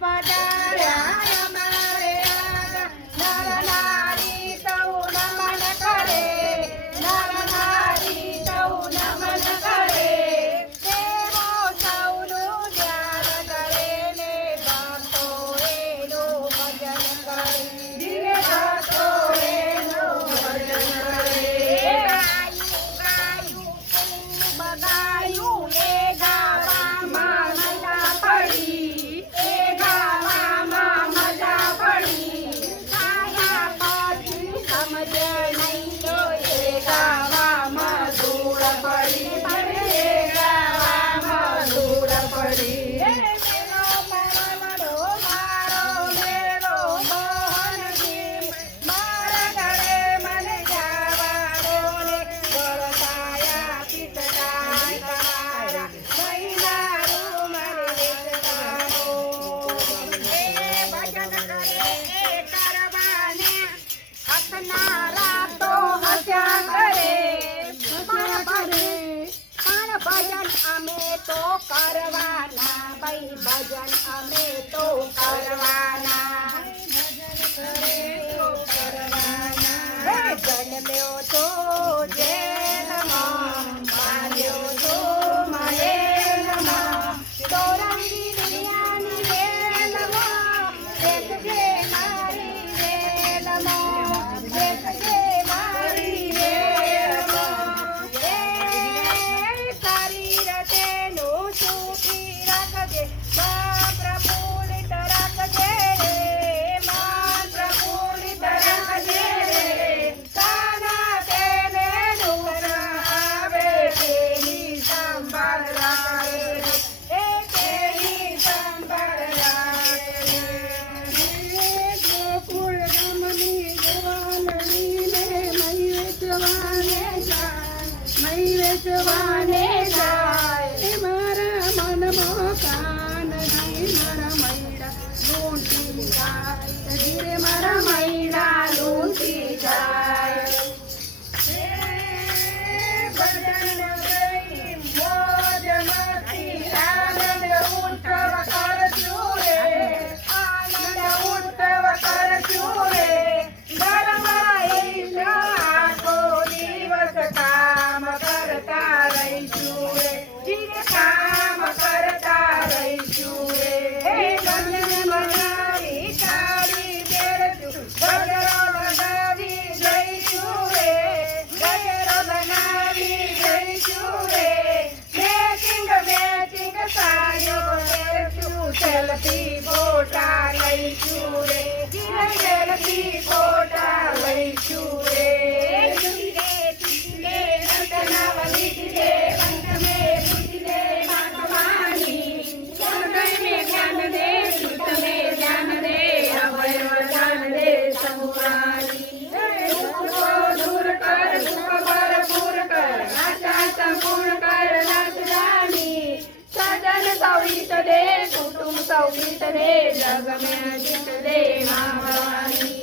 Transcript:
પધાર્યા અમારે આંગણ. નર નારી સૌ નમન કરે, નર નારી સૌ નમન કરે. દેવો સૌનું ધ્યાન કરે ને ભક્તો એનું ભજન કરે. દિવ્ય ભક્તો એનું ભજન કરે. બગાયું એ ગાવામાં મજા પડી, એ ગાવામાં મજા પડી. ખાયા પછી સમજે નહીં તો એ ગાવામાં ધૂળ પડી, એ ગાવામાં ધૂળ પડી. મેલો પરવડો મારો મેલો મોહનજી, મારા ઘરે મને જવા દો ને. વરસાયા પિતરાય તમારા, મહિનારું મને વેચવાનો. એ ભજન કરે એ કરવાને, હસનારા તો હસ્યા કરે. પણ ભજન અમે તો કરવાના, ભાઈ ભજન અમે તો કરવાના. જન્મ્યો તો જેલમાં, માર્યો તો મહેલમાં. તોરંગી દુનિયાની વેલમાં, દેખજે મારી વેલમાં, દેખજે મારી વેલમાં. એ શરીર તેનું સુખી રાખજે, મા પ્રફુલ્લિત રાખજે, મા પ્રફુલ્લિત રાખજે. કાના તેને દુઃખ આવે તેની સંભાળ રાખે, એ તેની સંભાળ રાખે. ગોકુળ ગામની જવાનડીને મહી વેચવાને જાય, મહી વેચવાને જાય. મારા મનમાં કાનજી મારા મૈડા લૂંટી જાય, ધીરે મારા મૈડા લૂંટી જાય. ભજન ગઈ મોજ મસ્તી આનંદ ઉત્સવ કરશું રે, આનંદ ઉત્સવ કરશું રે. ઘરમાં આખો દિવસ કામ કરતા રહીશું રે, ધીરે કામ કરતા રહીશું રે. ગગન બનાવી કાળી પહેરશું, ગગરો બનાવી જઈશું રે, ગગરો બનાવી જઈશું રે. મેચિંગ સાડીઓ પહેરશું, સેલ્ફી ફોટા લઈશું રે, સેલ્ફી ફોટા લઈશું રે. રતનાવલી રે પંચમે પૂજલે માતવાની, જ્ઞાન દે સુત મે જ્ઞાન દે, અભય વરદાન દે સંભાળી. દુઃખો દૂર કર, સુખ ભરપૂર કર, આશા સંપૂર્ણ કર નાથરાણી. સજન સૌહિત દે, કુટુંબ સૌહિત દે, જગ મેં જીત દે મા ભવાની.